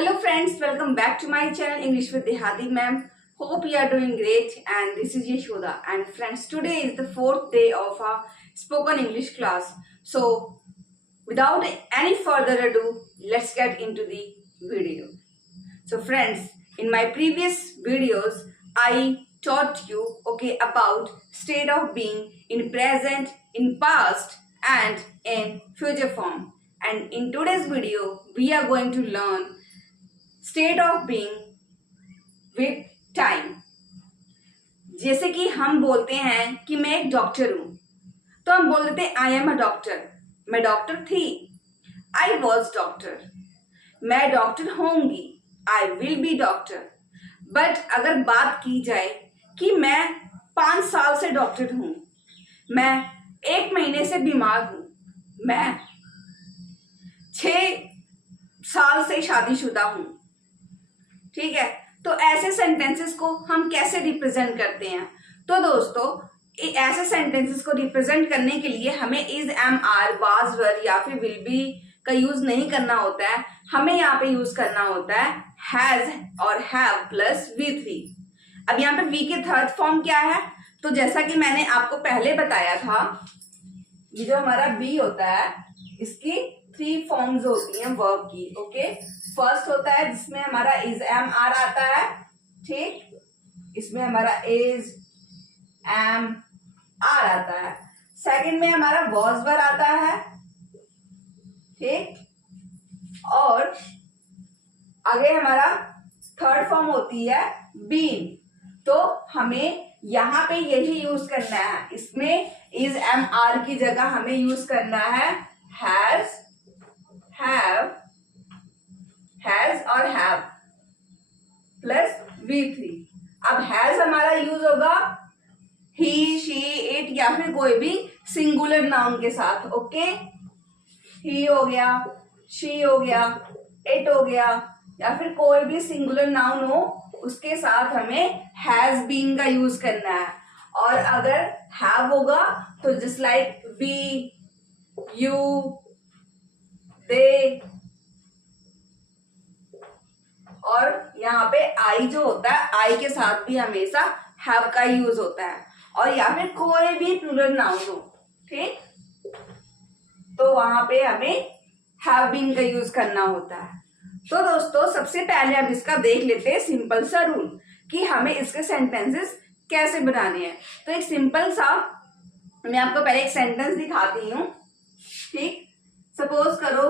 Hello friends, welcome back to my channel English with Dehati ma'am. Hope you are doing great and this is Yashoda. And friends, today is the fourth day of our spoken English class. So without any further ado, let's get into the video. So friends, in my previous videos, I taught you about state of being in present, in past and in future form. And in today's video, we are going to learn state of being with time. जैसे कि हम बोलते हैं कि मैं एक doctor हूं, तो हम बोल देते आई एम अ डॉक्टर। मैं डॉक्टर थी, आई वॉज डॉक्टर। मैं डॉक्टर होंगी, I will be doctor. But अगर बात की जाए कि मैं 5 साल से डॉक्टर हूं, मैं 1 महीने से बीमार हूं, मैं 6 साल से शादीशुदा हूं, ठीक है। तो ऐसे सेंटेंसेस को हम कैसे रिप्रेजेंट करते हैं? तो दोस्तों, ऐसे सेंटेंसेस को रिप्रेजेंट करने के लिए हमें इज, एम, आर, वाज, वर या फिर विल बी का यूज नहीं करना होता है। हमें यहाँ पे यूज करना होता है हैज और हैव प्लस V3। अब यहाँ पे वी के थर्ड फॉर्म क्या है? तो जैसा कि मैंने आपको पहले बताया था, ये जो हमारा बी होता है, इसकी 3 फॉर्म्स होती हैं वर्ब की। ओके, फर्स्ट होता है जिसमें हमारा इज, एम, आर आता है, ठीक। इसमें हमारा इज, एम, आर आता है। सेकंड में हमारा वॉज, वर आता है, ठीक। और आगे हमारा थर्ड फॉर्म होती है बीन। तो हमें यहां पे यही यूज करना है। इसमें इज, एम, आर की जगह हमें यूज करना है हैज, हैव, हैज और हैव प्लस V3। अब हैज हमारा यूज होगा ही, शी, इट या फिर कोई भी सिंगुलर नाउन के साथ। ओके, ही हो गया, शी हो गया, इट हो गया या फिर कोई भी सिंगुलर नाउन हो, उसके साथ हमें हैज बीन का यूज करना है। और अगर हैव होगा तो जस्ट लाइक वी, यू, दे, और यहाँ पे आई जो होता है, आई के साथ भी हमेशा हैव का यूज होता है। और या फिर कोई भी प्लूरल नाउन हो, ठीक, तो वहां पे हमें हैव बीन का यूज करना होता है। तो दोस्तों, सबसे पहले हम इसका देख लेते हैं सिंपल सा रूल कि हमें इसके सेंटेंसेस कैसे बनाने हैं। तो एक सिंपल सा, मैं आपको पहले एक सेंटेंस दिखाती हूँ, ठीक। सपोज करो,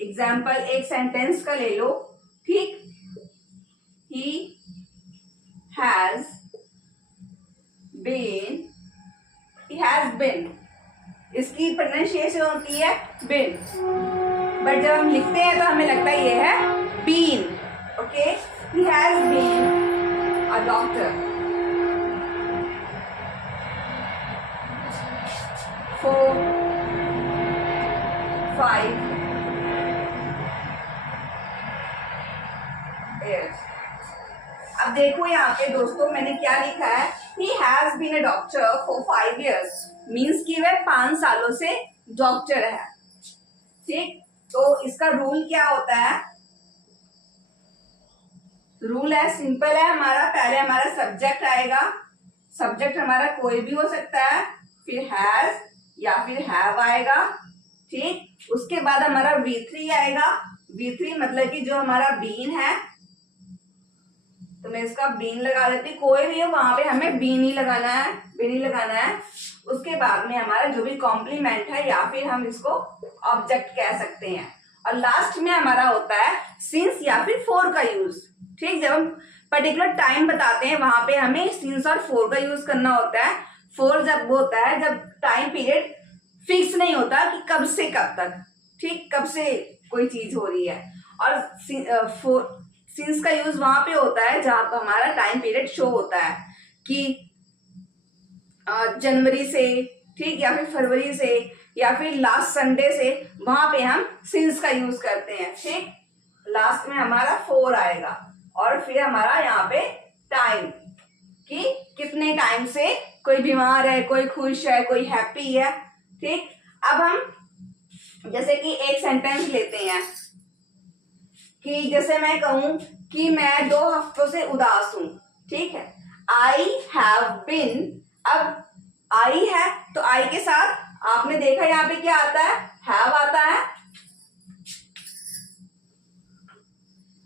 एग्जाम्पल एक सेंटेंस का ले लो, ठीक। He has been, he has been, इसकी प्रोनाउंसिएशन होती है बिन, बट जब हम लिखते हैं तो हमें लगता है ये है been. Okay, he has been a doctor for 5 years। अब देखो यहाँ पे दोस्तों, मैंने क्या लिखा है, he has been a doctor for 5 years, means कि वह 5 सालों से डॉक्टर है, ठीक। तो इसका रूल क्या होता है? रूल है, सिंपल है हमारा। पहले हमारा सब्जेक्ट आएगा, सब्जेक्ट हमारा कोई भी हो सकता है, फिर हैज या फिर हैव आएगा, ठीक। उसके बाद हमारा V3 आएगा। V3 मतलब कि जो हमारा बीन है, तो मैं इसका बीन लगा देती, कोई भी हो वहां पे हमें बीन ही लगाना है, बीन ही लगाना है। उसके बाद में हमारा जो भी कॉम्प्लीमेंट है या फिर हम इसको ऑब्जेक्ट कह सकते हैं। और लास्ट में हमारा होता है सिंस या फिर फॉर का यूज, ठीक। जब हम पर्टिकुलर टाइम बताते हैं वहां पे हमें सिंस और फॉर का यूज करना होता है। फॉर जब होता है जब टाइम पीरियड फिक्स नहीं होता कि कब से कब तक, ठीक, कब से कोई चीज हो रही है। और सिंस का यूज वहां पे होता है जहां पर हमारा टाइम पीरियड शो होता है कि जनवरी से, ठीक, या फिर फरवरी से या फिर लास्ट संडे से, वहां पे हम सिंस का यूज करते हैं, ठीक। लास्ट में हमारा 4 आएगा और फिर हमारा यहाँ पे टाइम कि कितने टाइम से कोई बीमार है, कोई खुश है, कोई हैप्पी है, ठीक। अब हम जैसे कि एक सेंटेंस लेते हैं, कि जैसे मैं कहूं कि मैं 2 हफ्तों से उदास हूं, ठीक है। आई हैव बिन, अब आई है तो आई के साथ आपने देखा यहाँ पे क्या आता है, हैव आता है।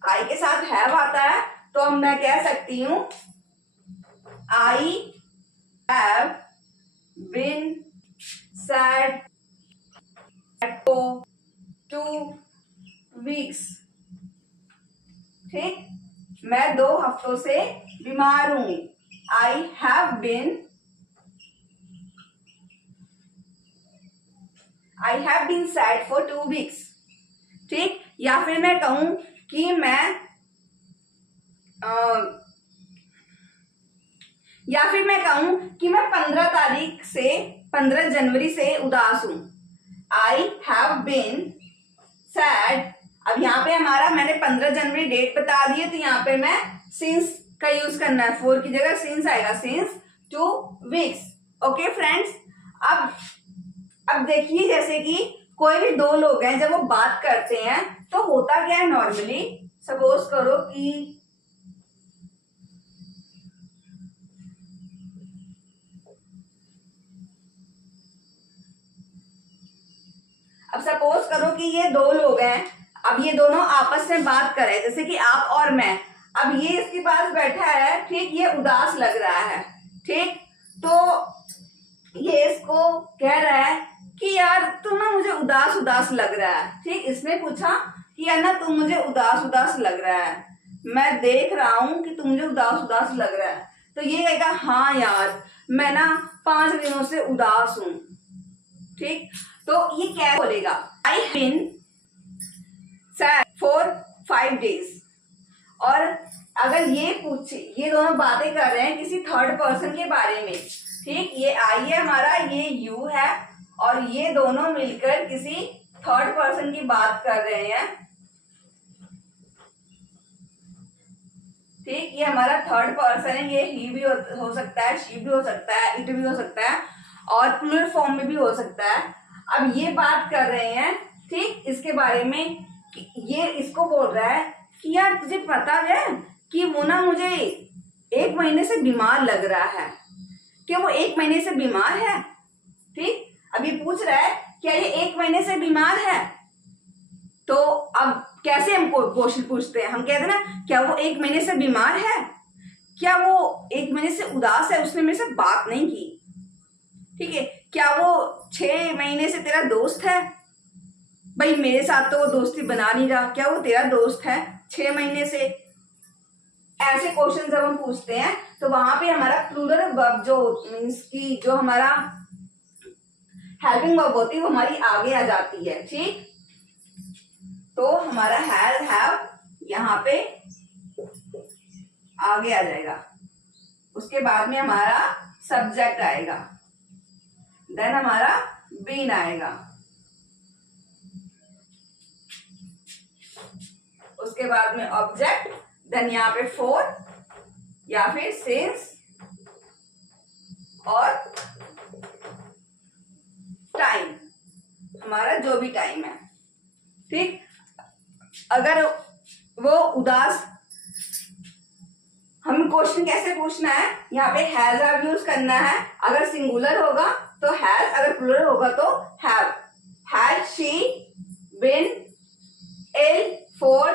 आई के साथ हैव आता है तो अब मैं कह सकती हूं I have been sad for 2 weeks, ठीक। मैं 2 हफ्तों से बीमार हूं। I have been sad for 2 weeks, ठीक। या फिर मैं कहूं कि मैं 15 जनवरी से उदास हूं। आई हैव बीन सैड, अब यहाँ पे हमारा मैंने 15 जनवरी डेट बता दी है तो यहाँ पे मैं सिंस का यूज करना है, फॉर की जगह सिंस आएगा, सिंस 2 वीक्स। ओके फ्रेंड्स, अब देखिए जैसे कि कोई भी 2 लोग हैं जब वो बात करते हैं तो होता क्या है नॉर्मली, सपोज करो कि ये 2 लोग हैं, अब ये दोनों आपस में बात कर रहे हैं जैसे कि आप और मैं। अब ये इसके पास बैठा है, ठीक, ये उदास लग रहा है, ठीक। तो ये इसको कह रहा है कि यार तू ना मुझे उदास उदास लग रहा है, ठीक। इसने पूछा कि यार ना तू मुझे उदास उदास लग रहा है, मैं देख रहा हूं कि तू मुझे उदास उदास लग रहा है। तो ये कहेगा हाँ यार मैं ना 5 दिनों से उदास हूं, ठीक। तो ये क्या बोलेगा, I been sad for 5 days. और अगर ये दोनों बातें कर रहे हैं किसी थर्ड पर्सन के बारे में, ठीक। ये आई है हमारा, ये यू है, और ये दोनों मिलकर किसी थर्ड पर्सन की बात कर रहे हैं, ठीक। ये हमारा थर्ड पर्सन है, ये ही भी हो सकता है, शी भी हो सकता है, इट भी हो सकता है, और प्लूरल फॉर्म में भी हो सकता है। अब ये बात कर रहे हैं, ठीक, इसके बारे में कि ये इसको बोल रहा है कि यार तुझे पता है कि वो ना मुझे 1 महीने से बीमार लग रहा है, क्या वो 1 महीने से बीमार है, ठीक। अब ये पूछ रहा है क्या ये 1 महीने से बीमार है। तो अब कैसे हम क्वेश्चन पूछते हैं, हम कहते हैं ना क्या वो 1 महीने से बीमार है, क्या वो 1 महीने से उदास है, उसने मेरे से बात नहीं की, ठीक है। क्या वो 6 महीने से तेरा दोस्त है, भाई मेरे साथ तो वो दोस्ती बना नहीं रहा, क्या वो तेरा दोस्त है 6 महीने से। ऐसे क्वेश्चन जब हम पूछते हैं तो वहां पे हमारा प्लूरल वर्ब जो मीन्स की जो हमारा हेल्पिंग वर्ब होती है वो हमारी आगे आ जाती है, ठीक। तो हमारा हैव यहाँ पे आगे आ जाएगा, उसके बाद में हमारा सब्जेक्ट आएगा, देन हमारा बीन आएगा, उसके बाद में ऑब्जेक्ट, देन यहाँ पे फॉर या फिर सिंस और टाइम, हमारा जो भी टाइम है, ठीक। अगर वो उदास, हमें क्वेश्चन कैसे पूछना है, यहाँ पे हैज हैव यूज करना है, अगर सिंगुलर होगा तो हैज, अगर प्लूरल होगा तो have. Has she been ill for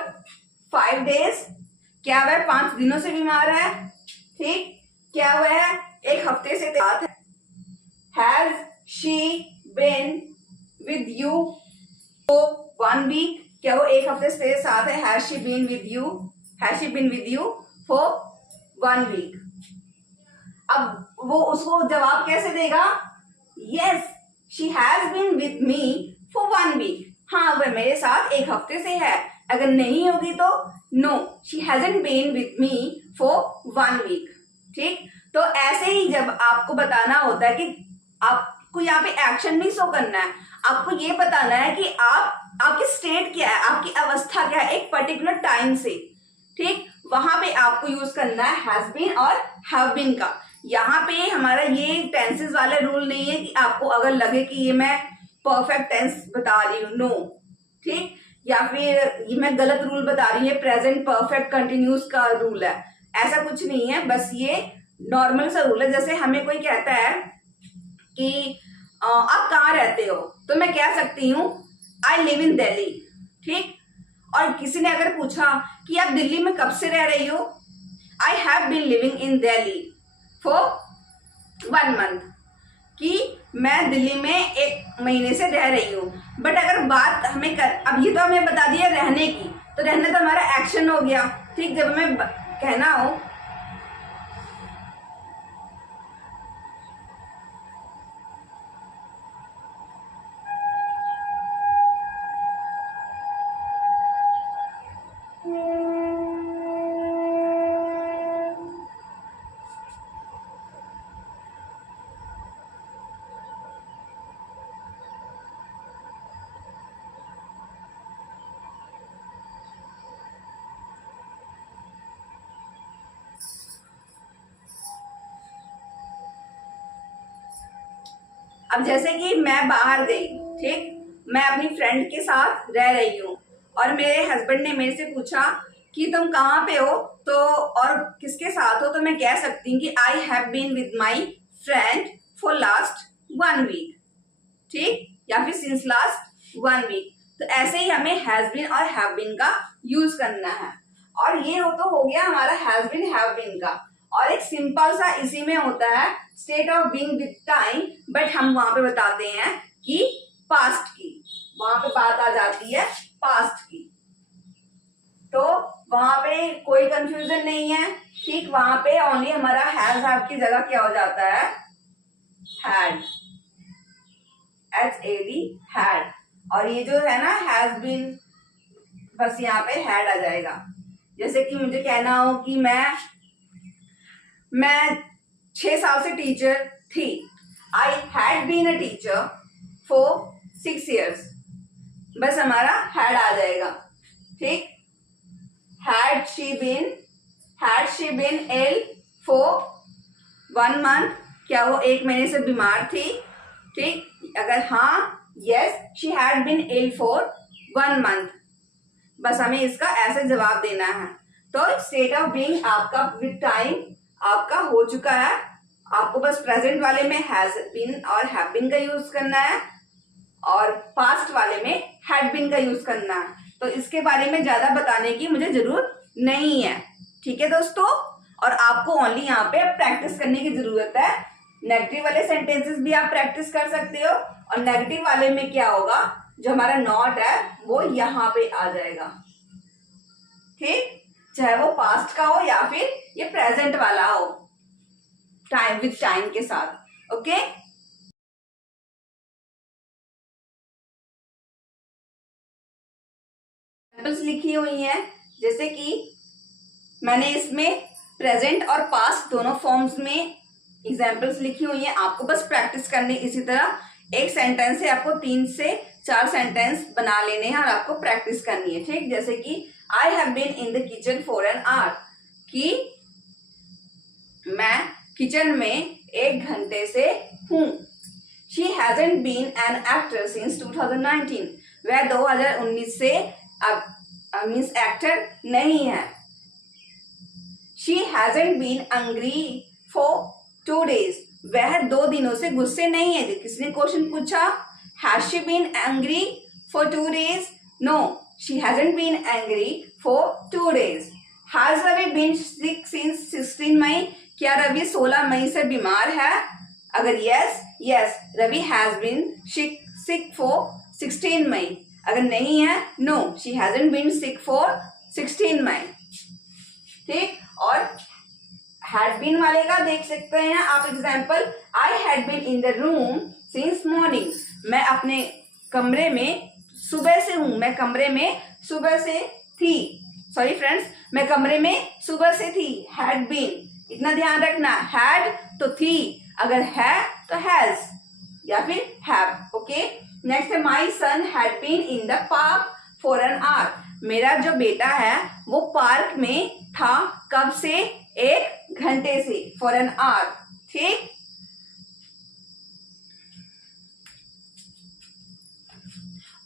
5 days, क्या वह 5 दिनों से बीमार है, ठीक। क्या वह 1 हफ्ते से साथ है। Has she been with you for 1 week, क्या वो 1 हफ्ते से साथ है। Has she been with you for 1 week. अब वो उसको जवाब कैसे देगा, yes she has been with me for 1 week, हाँ वह मेरे साथ 1 हफ्ते से है। अगर नहीं होगी तो no she hasn't been with me for 1 week, ठीक। तो ऐसे ही जब आपको बताना होता है कि आपको यहाँ पे एक्शन नहीं शो करना है, आपको ये बताना है कि आपकी स्टेट क्या है, आपकी अवस्था क्या है एक पर्टिकुलर टाइम से, ठीक। वहां पे आपको यूज करना है हैज बीन और हैव बीन का। यहाँ पे हमारा ये टेंसेस वाला रूल नहीं है कि आपको अगर लगे कि ये मैं परफेक्ट टेंस बता रही हूँ, नो, ठीक। या फिर ये मैं गलत रूल बता रही हूँ, ये प्रेजेंट परफेक्ट कंटिन्यूस का रूल है, ऐसा कुछ नहीं है, बस ये नॉर्मल सा रूल है। जैसे हमें कोई कहता है कि आप कहाँ रहते हो, तो मैं कह सकती हूँ आई लिव इन दिल्ली, ठीक। और किसी ने अगर पूछा कि आप दिल्ली में कब से रह रही हो, I have been living in Delhi for 1 month, कि मैं दिल्ली में 1 महीने से रह रही हूँ। बट अगर बात हमें अब ये तो हमें बता दिया रहने की, तो रहने तो हमारा एक्शन हो गया, ठीक। जब हमें कहना हो अब जैसे कि मैं बाहर गई, ठीक, मैं अपनी फ्रेंड के साथ रह रही हूँ और मेरे हस्बैंड ने मेरे से पूछा कि तुम कहाँ पे हो, तो और किसके साथ हो, तो मैं कह सकती हूँ कि I have been with my friend for last 1 week, ठीक, या फिर सिंस लास्ट 1 week। तो ऐसे ही हमें हैज बीन और हैव बीन का यूज करना है। और ये तो हो गया हमारा हैज बीन हैव बीन का। और एक सिंपल सा इसी में होता है state of being with time, but हम वहां पे बताते हैं कि पास्ट की, वहां पे बात आ जाती है पास्ट की, तो वहां पे कोई कंफ्यूजन नहीं है, ठीक। वहां पे ओनली हमारा हैज हैव की जगह क्या हो जाता है, हैड, HAD, हैड। और ये जो है ना हैज बीन, बस यहाँ पे हैड आ जाएगा। जैसे कि मुझे कहना हो कि मैं 6 साल से टीचर थी, I had been a teacher for 6 years, बस हमारा हैड आ जाएगा, ठीक। Had she been ill for 1 month, क्या वो 1 महीने से बीमार थी, ठीक। अगर हाँ, yes she had been ill for 1 month, बस हमें इसका ऐसे जवाब देना है। तो स्टेट ऑफ बीइंग आपका विद टाइम आपका हो चुका है, आपको बस प्रेजेंट वाले में हैज बीन और हैव बीन का यूज करना है और पास्ट वाले में हैड बीन का यूज करना है। तो इसके बारे में ज्यादा बताने की मुझे जरूरत नहीं है, ठीक है दोस्तों। और आपको ओनली यहाँ पे प्रैक्टिस करने की जरूरत है। नेगेटिव वाले सेंटेंसेस भी आप प्रैक्टिस कर सकते हो, और नेगेटिव वाले में क्या होगा, जो हमारा नॉट है वो यहाँ पे आ जाएगा, ठीक, चाहे वो पास्ट का हो या फिर ये प्रेजेंट वाला हो, टाइम विद टाइम के साथ, ओके। एग्जाम्पल्स लिखी हुई हैं, जैसे कि मैंने इसमें प्रेजेंट और पास्ट दोनों फॉर्म्स में एग्जाम्पल्स लिखी हुई हैं, आपको बस प्रैक्टिस करनी। इसी तरह एक सेंटेंस से आपको 3 से 4 सेंटेंस बना लेने हैं और आपको प्रैक्टिस करनी है, ठीक। जैसे कि I have been in the kitchen for an hour, कि मैं किचन में 1 घंटे से हूं। She hasn't been an actor since 2019, वह 2019 से मीन्स एक्टर नहीं है। She hasn't been angry for 2 days, वह 2 दिनों से गुस्से नहीं है। किसने क्वेश्चन पूछा, has she been angry for 2 days? No, she hasn't been angry for 2 days। Has Ravi been sick since 16 May, क्या रवि 16 मई से बीमार है? अगर yes, Ravi has been sick for 16 May. अगर नहीं है, no, she hasn't been sick for 16 May, ठीक। और हैड बीन वाले का देख सकते हैं आप example, I had been in the room since morning, मैं अपने कमरे में सुबह से हूं, मैं कमरे में सुबह से थी, सॉरी फ्रेंड्स, मैं कमरे में सुबह से थी। हैड बीन, इतना ध्यान रखना, हैड तो थी, अगर है तो हैज या फिर हैव, ओके। नेक्स्ट है my son had been in the park for an hour, मेरा जो बेटा है वो पार्क में था, कब से, 1 घंटे से, फॉर एन आवर, ठीक।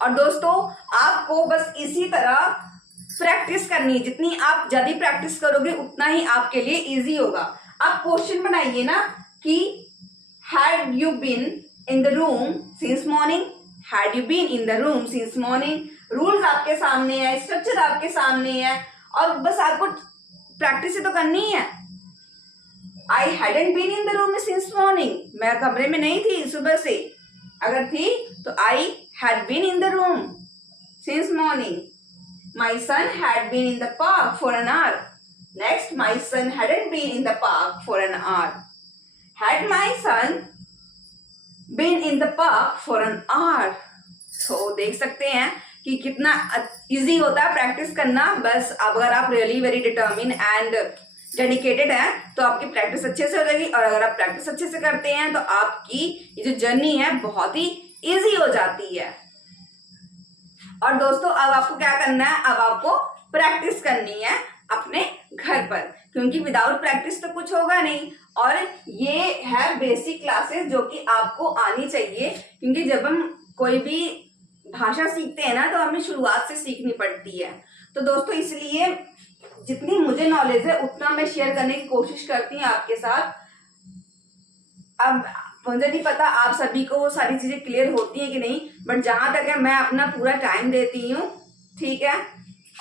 और दोस्तों आपको बस इसी तरह प्रैक्टिस करनी है, जितनी आप ज्यादा प्रैक्टिस करोगे उतना ही आपके लिए इजी होगा। आप क्वेश्चन बनाइए ना कि had you been in the room since morning, had you been in the room since morning. Rules आपके सामने है, स्ट्रक्चर आपके सामने है, और बस आपको प्रैक्टिस ही तो करनी है। I hadn't been in the room since morning, मैं कमरे में नहीं थी सुबह से, अगर थी तो I had been in the room since morning. My son had been in the park for an hour. Next, my son hadn't been in the park for an hour. Had my son been in the park for an hour? So देख सकते हैं कि कितना easy होता है practice करना। बस अगर आप really very determine and dedicated हैं तो आपकी प्रैक्टिस अच्छे से हो जाएगी, और अगर आप प्रैक्टिस अच्छे से करते हैं तो आपकी ये जो जर्नी है बहुत ही इजी हो जाती है। और दोस्तों अब आपको क्या करना है, अब आपको प्रैक्टिस करनी है अपने घर पर, क्योंकि विदाउट प्रैक्टिस तो कुछ होगा नहीं। और ये है बेसिक क्लासेस जो कि आपको आनी चाहिए, क्योंकि जब हम कोई भी भाषा सीखते हैं ना तो हमें शुरुआत से सीखनी पड़ती है। तो दोस्तों इसलिए जितनी मुझे नॉलेज है उतना मैं शेयर करने की कोशिश करती हूँ आपके साथ। अब मुझे नहीं पता आप सभी को वो सारी चीजें क्लियर होती हैं कि नहीं, बट जहां तक है मैं अपना पूरा टाइम देती हूँ, ठीक है।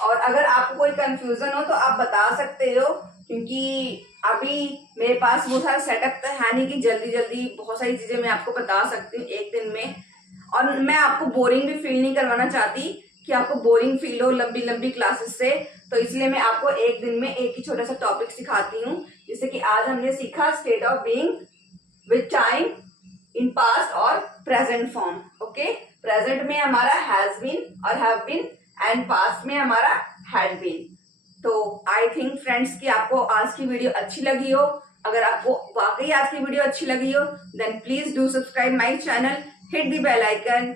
और अगर आपको कोई कंफ्यूजन हो तो आप बता सकते हो, क्योंकि अभी मेरे पास वो सारा सेटअप तो है नहीं कि जल्दी जल्दी बहुत सारी चीजें मैं आपको बता सकती हूँ एक दिन में। और मैं आपको बोरिंग भी फील नहीं करवाना चाहती कि आपको बोरिंग फील हो लंबी लंबी क्लासेस से, तो इसलिए मैं आपको एक दिन में एक ही छोटा सा टॉपिक सिखाती हूँ। जैसे कि आज हमने सीखा state of being with time in past और प्रेजेंट फॉर्म। ओके, प्रेजेंट में हमारा हैज बीन और हैव बीन, एंड पास्ट में हमारा हैड बीन। तो आई थिंक फ्रेंड्स कि आपको आज की वीडियो अच्छी लगी हो। अगर आपको वाकई आज की वीडियो अच्छी लगी हो then please do subscribe my channel, hit the bell icon,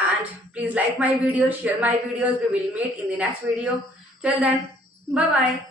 and please like my videos, share my videos. We will meet in the next video. Till then, bye bye.